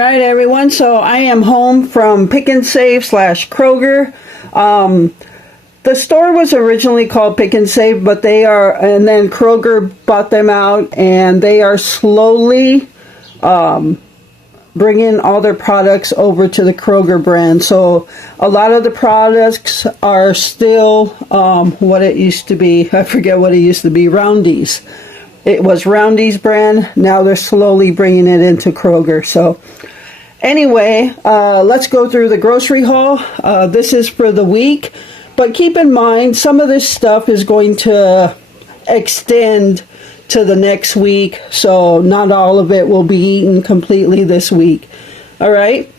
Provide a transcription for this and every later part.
right, everyone. So I am home from Pick and Save slash Kroger. The store was originally called Pick and Save, but and then Kroger bought them out, and they are slowly bringing all their products over to the Kroger brand. So a lot of the products are still what it used to be. I forget what it used to be. Roundy's. It was Roundy's brand. Now they're slowly bringing it into Kroger. So anyway, let's go through the grocery haul. This is for the week. But keep in mind, some of this stuff is going to extend to the next week. So not all of it will be eaten completely this week. All right.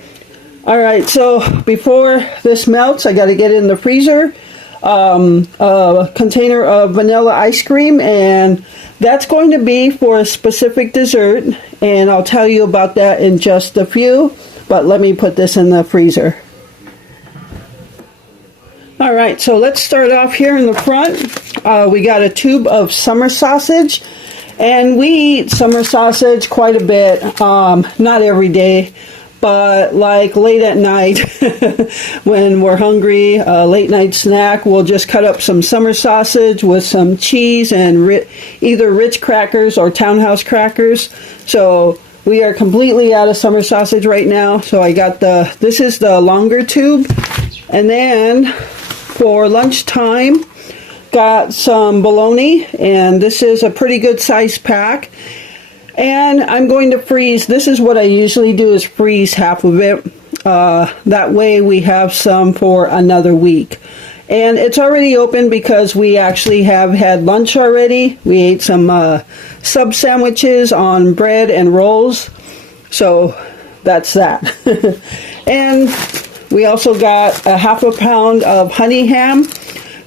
All right. So before this melts, I got to get it in the freezer. A container of vanilla ice cream, and that's going to be for a specific dessert, and I'll tell you about that in just a few, but let me put this in the freezer. All right, so let's start off here in the front. We got a tube of summer sausage, and we eat summer sausage quite a bit, not every day, but like late at night when we're hungry, a late night snack, we'll just cut up some summer sausage with some cheese and either Ritz crackers or Townhouse crackers. So we are completely out of summer sausage right now. So I got this is the longer tube. And then for lunchtime, got some bologna, and this is a pretty good size pack. And I'm going to freeze. This is what I usually do, is freeze half of it. That way we have some for another week. And it's already open because we actually have had lunch already. We ate some sub sandwiches on bread and rolls. So that's that. And we also got a half a pound of honey ham.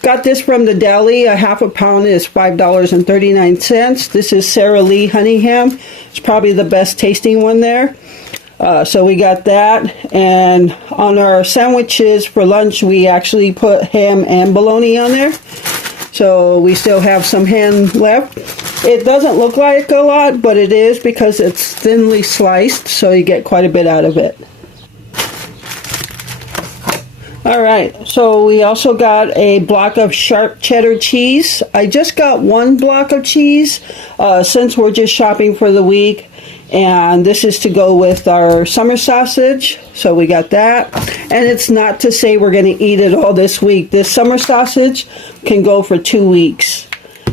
Got this from the deli. A half a pound is $5.39. This is Sara Lee honey ham. It's probably the best tasting one there. So we got that. And on our sandwiches for lunch, we actually put ham and bologna on there. So we still have some ham left. It doesn't look like a lot, but it is because it's thinly sliced, so you get quite a bit out of it. All right, so we also got a block of sharp cheddar cheese. I just got one block of cheese since we're just shopping for the week. And this is to go with our summer sausage. So we got that. And it's not to say we're going to eat it all this week. This summer sausage can go for 2 weeks.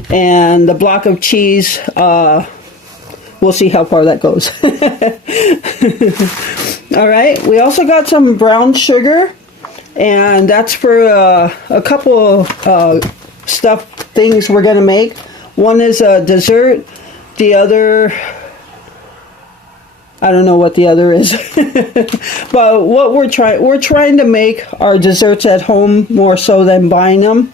And the block of cheese, we'll see how far that goes. All right, we also got some brown sugar. And that's for a couple things we're going to make. One is a dessert. The other, I don't know what the other is. But what we're trying to make our desserts at home more so than buying them.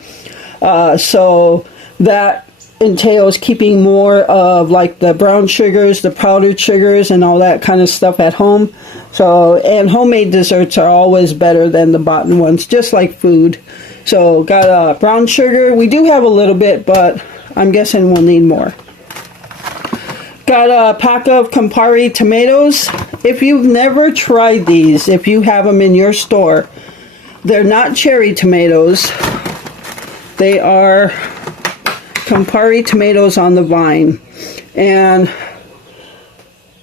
So that entails keeping more of like the brown sugars, the powdered sugars, and all that kind of stuff at home. So, and homemade desserts are always better than the bought ones, just like food. So got brown sugar. We do have a little bit, but I'm guessing we'll need more. Got a pack of Campari tomatoes. If you've never tried these, if you have them in your store, they're not cherry tomatoes. They are Campari tomatoes on the vine. And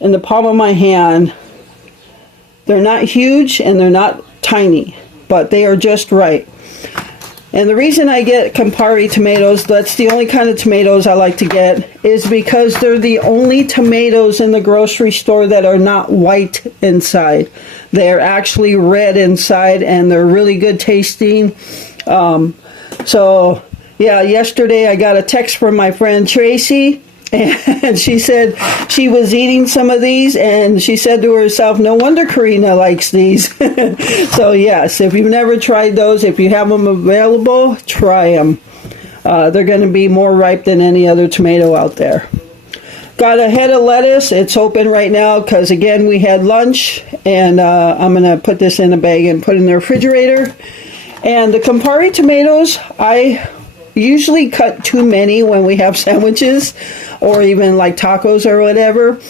in the palm of my hand, they're not huge and they're not tiny, but they are just right. And the reason I get Campari tomatoes, that's the only kind of tomatoes I like to get, is because they're the only tomatoes in the grocery store that are not white inside. They're actually red inside, and they're really good tasting. So yeah, yesterday I got a text from my friend Tracy, and she said she was eating some of these, and she said to herself, no wonder Karina likes these. So yes, if you've never tried those, if you have them available, try them. They're going to be more ripe than any other tomato out there. Got a head of lettuce. It's open right now because, again, we had lunch, and I'm going to put this in a bag and put it in the refrigerator. And the Campari tomatoes, I usually cut too many when we have sandwiches or even like tacos or whatever,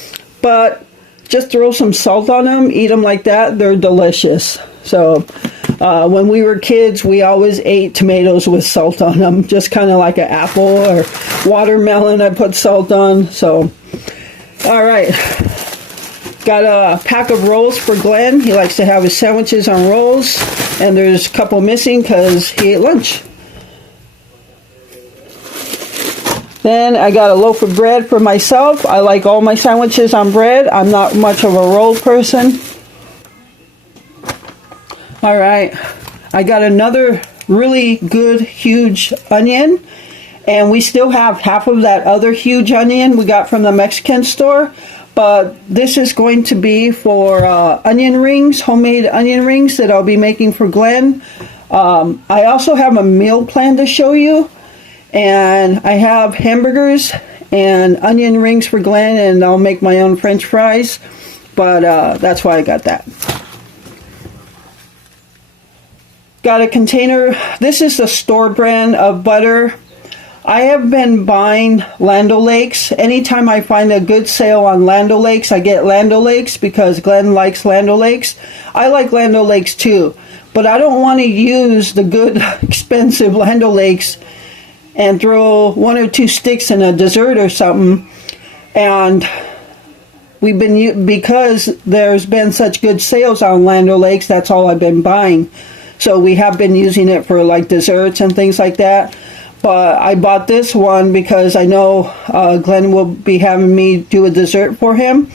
but just throw some salt on them, eat them like that. They're delicious. So when we were kids, we always ate tomatoes with salt on them, just kind of like an apple or watermelon I put salt on. So, all right. Got a pack of rolls for Glenn. He likes to have his sandwiches on rolls, and there's a couple missing because he ate lunch. Then I got a loaf of bread for myself. I like all my sandwiches on bread. I'm not much of a roll person. All right, I got another really good huge onion, and we still have half of that other huge onion we got from the Mexican store. But this is going to be for onion rings, homemade onion rings that I'll be making for Glenn. I also have a meal plan to show you. And I have hamburgers and onion rings for Glenn, and I'll make my own French fries. But that's why I got that. Got a container. This is the store brand of butter. I have been buying Land O'Lakes. Anytime I find a good sale on Land O'Lakes, I get Land O'Lakes because Glenn likes Land O'Lakes. I like Land O'Lakes too, but I don't want to use the good, expensive Land O'Lakes and throw 1 or 2 sticks in a dessert or something. And because there's been such good sales on Land O'Lakes, that's all I've been buying. So we have been using it for like desserts and things like that. But I bought this one because I know Glenn will be having me do a dessert for him.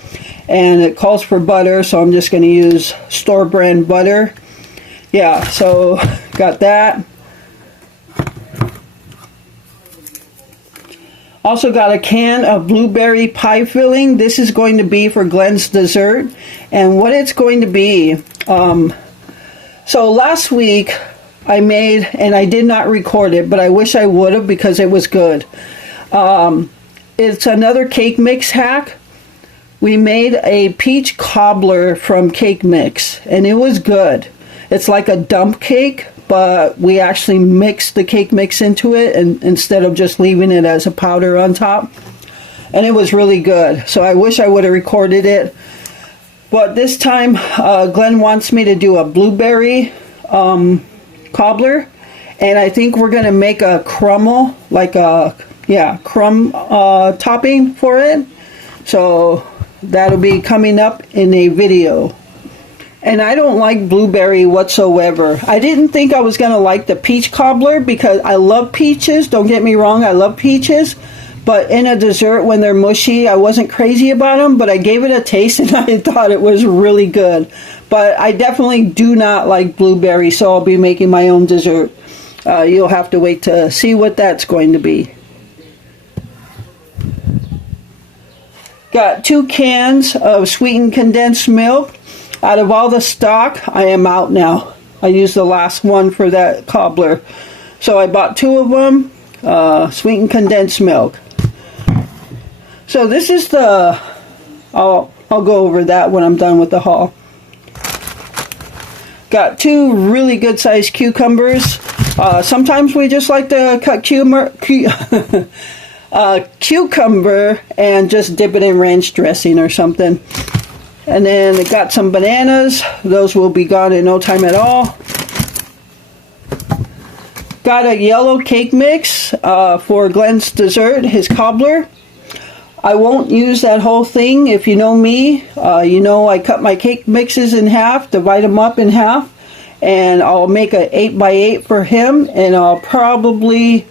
And it calls for butter, so I'm just going to use store brand butter. Yeah, so got that. Also got a can of blueberry pie filling. This is going to be for Glenn's dessert. And what it's going to be, so last week I made, and I did not record it, but I wish I would have because it was good. It's another cake mix hack. We made a peach cobbler from cake mix, and it was good. It's like a dump cake, but we actually mixed the cake mix into it and instead of just leaving it as a powder on top. And it was really good. So I wish I would have recorded it. But this time, Glenn wants me to do a blueberry cobbler. And I think we're going to make a crumble, like a, crumb topping for it. So that'll be coming up in a video. And I don't like blueberry whatsoever. I didn't think I was going to like the peach cobbler because I love peaches. Don't get me wrong, I love peaches. But in a dessert, when they're mushy, I wasn't crazy about them. But I gave it a taste and I thought it was really good. But I definitely do not like blueberry, so I'll be making my own dessert. You'll have to wait to see what that's going to be. Got 2 cans of sweetened condensed milk. Out of all the stock, I am out now. I used the last one for that cobbler. So I bought 2 of them, sweetened condensed milk. So this is the, I'll go over that when I'm done with the haul. Got 2 really good sized cucumbers. Sometimes we just like to cut cucumber and just dip it in ranch dressing or something. And then I got some bananas. Those will be gone in no time at all. Got a yellow cake mix for Glenn's dessert, his cobbler. I won't use that whole thing. If you know me, you know I cut my cake mixes in half, divide them up in half, and I'll make a 8x8 for him, and I'll probably,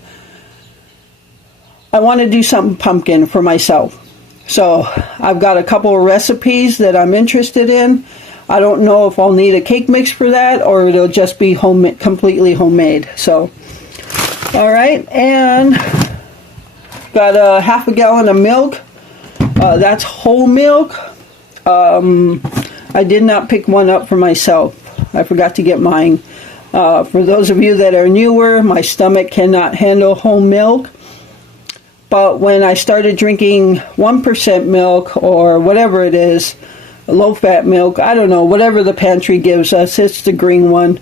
I want to do something pumpkin for myself. So I've got a couple of recipes that I'm interested in. I don't know if I'll need a cake mix for that or it'll just be completely homemade. So, all right, and got a half a gallon of milk. That's whole milk. I did not pick one up for myself. I forgot to get mine. For those of you that are newer, my stomach cannot handle whole milk. But when I started drinking 1% milk or whatever it is, low-fat milk, I don't know, whatever the pantry gives us, it's the green one.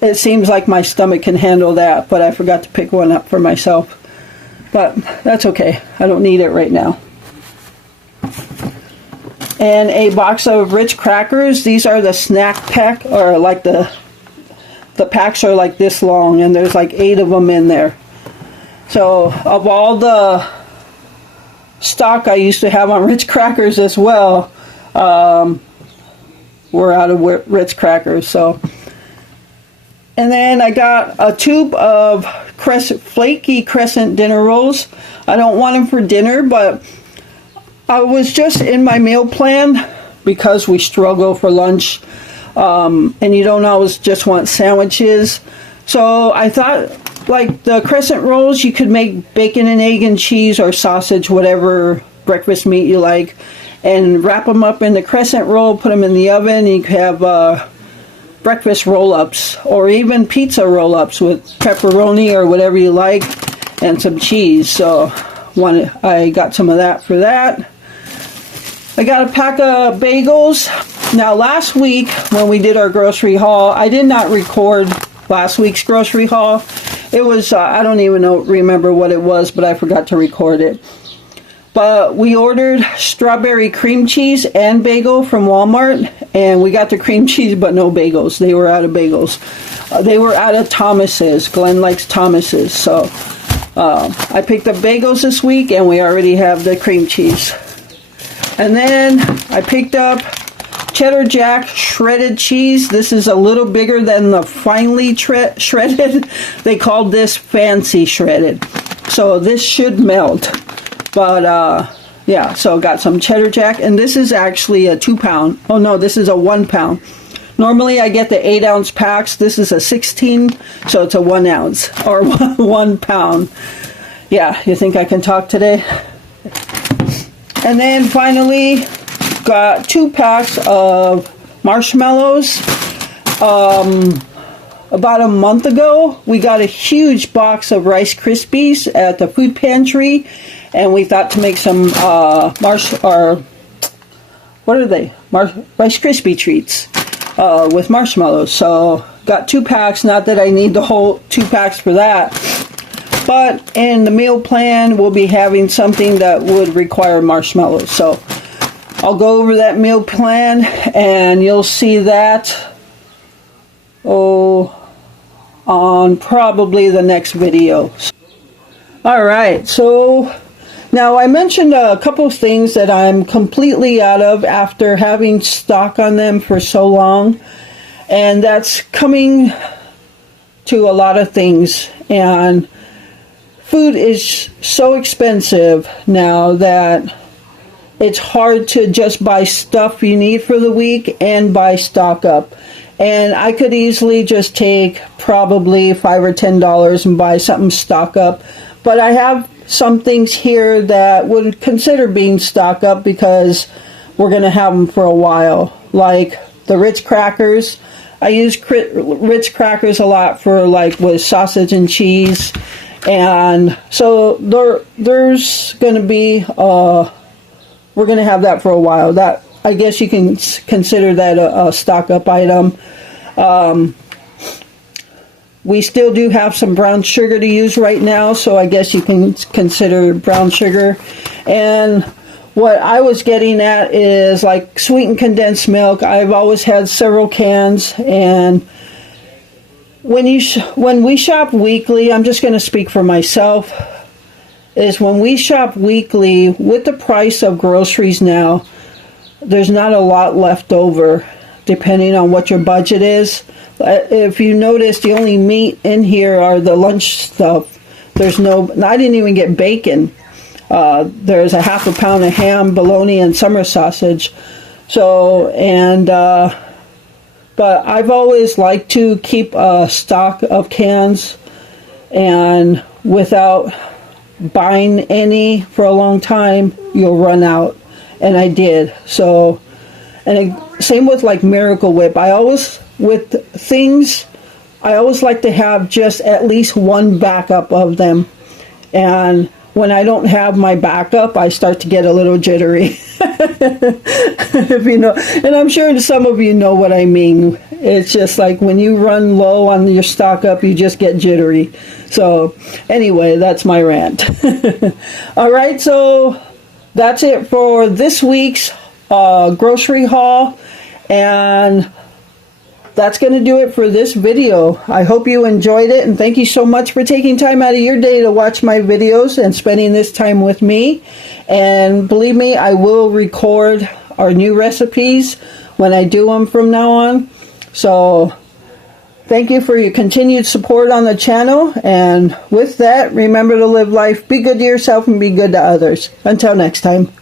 It seems like my stomach can handle that, but I forgot to pick one up for myself. But that's okay. I don't need it right now. and a box of Ritz crackers. These are the snack pack, or like the packs are like this long, and there's like 8 of them in there. So of all the stock I used to have on Ritz crackers as well, we're out of Ritz crackers. So, and then I got a tube of flaky crescent dinner rolls. I don't want them for dinner, but I was just in my meal plan because we struggle for lunch, and you don't always just want sandwiches. So I thought, like the crescent rolls, you could make bacon and egg and cheese or sausage, whatever breakfast meat you like, and wrap them up in the crescent roll, put them in the oven, and you could have breakfast roll-ups or even pizza roll-ups with pepperoni or whatever you like and some cheese. So I got some of that for that. I got a pack of bagels. Now last week when we did our grocery haul, I did not record last week's grocery haul. It was, I don't even remember what it was, but I forgot to record it. But we ordered strawberry cream cheese and bagel from Walmart, and we got the cream cheese but no bagels. They were out of bagels. They were out of Thomas's. Glenn likes Thomas's. So I picked up bagels this week, and we already have the cream cheese. And then I picked up cheddar jack shredded cheese. This is a little bigger than the finely shredded. They called this fancy shredded. So this should melt. But yeah, so got some cheddar jack, and this is actually a 2-pound. Oh no, this is a 1-pound. Normally I get the 8-ounce packs. This is a 16, so it's a 1 ounce or 1 pound. Yeah, you think I can talk today? And then finally got 2 packs of marshmallows. About a month ago, we got a huge box of Rice Krispies at the food pantry, and we thought to make some Rice Krispie treats with marshmallows. So got 2 packs. Not that I need the whole 2 packs for that, but in the meal plan, we'll be having something that would require marshmallows. So I'll go over that meal plan, and you'll see that on probably the next video. Alright, so now I mentioned a couple of things that I'm completely out of after having stock on them for so long, and that's coming to a lot of things. And food is so expensive now that it's hard to just buy stuff you need for the week and buy stock up. And I could easily just take probably $5 or $10 and buy something stock up. But I have some things here that would consider being stock up because we're going to have them for a while. Like the Ritz crackers. I use Ritz crackers a lot for with sausage and cheese. And so there's going to be, we're going to have that for a while. That, I guess you can consider that a stock up item. We still do have some brown sugar to use right now, so I guess you can consider brown sugar. And what I was getting at is like sweetened condensed milk. I've always had several cans, and when we shop weekly, I'm just going to speak for myself, is when we shop weekly with the price of groceries now, there's not a lot left over, depending on what your budget is. If you notice, the only meat in here are the lunch stuff. I didn't even get bacon. There's a half a pound of ham, bologna, and summer sausage. So, but I've always liked to keep a stock of cans, and without buying any for a long time, you'll run out. And I did. So, and same with like Miracle Whip. I always like to have just at least one backup of them. And when I don't have my backup, I start to get a little jittery. If you know, and I'm sure some of you know what I mean. It's just like when you run low on your stock up, you just get jittery. So anyway, that's my rant. All right, so that's it for this week's grocery haul, and that's going to do it for this video. I hope you enjoyed it, and thank you so much for taking time out of your day to watch my videos and spending this time with me. And believe me, I will record our new recipes when I do them from now on. So thank you for your continued support on the channel. And with that, remember to live life, be good to yourself, and be good to others. Until next time.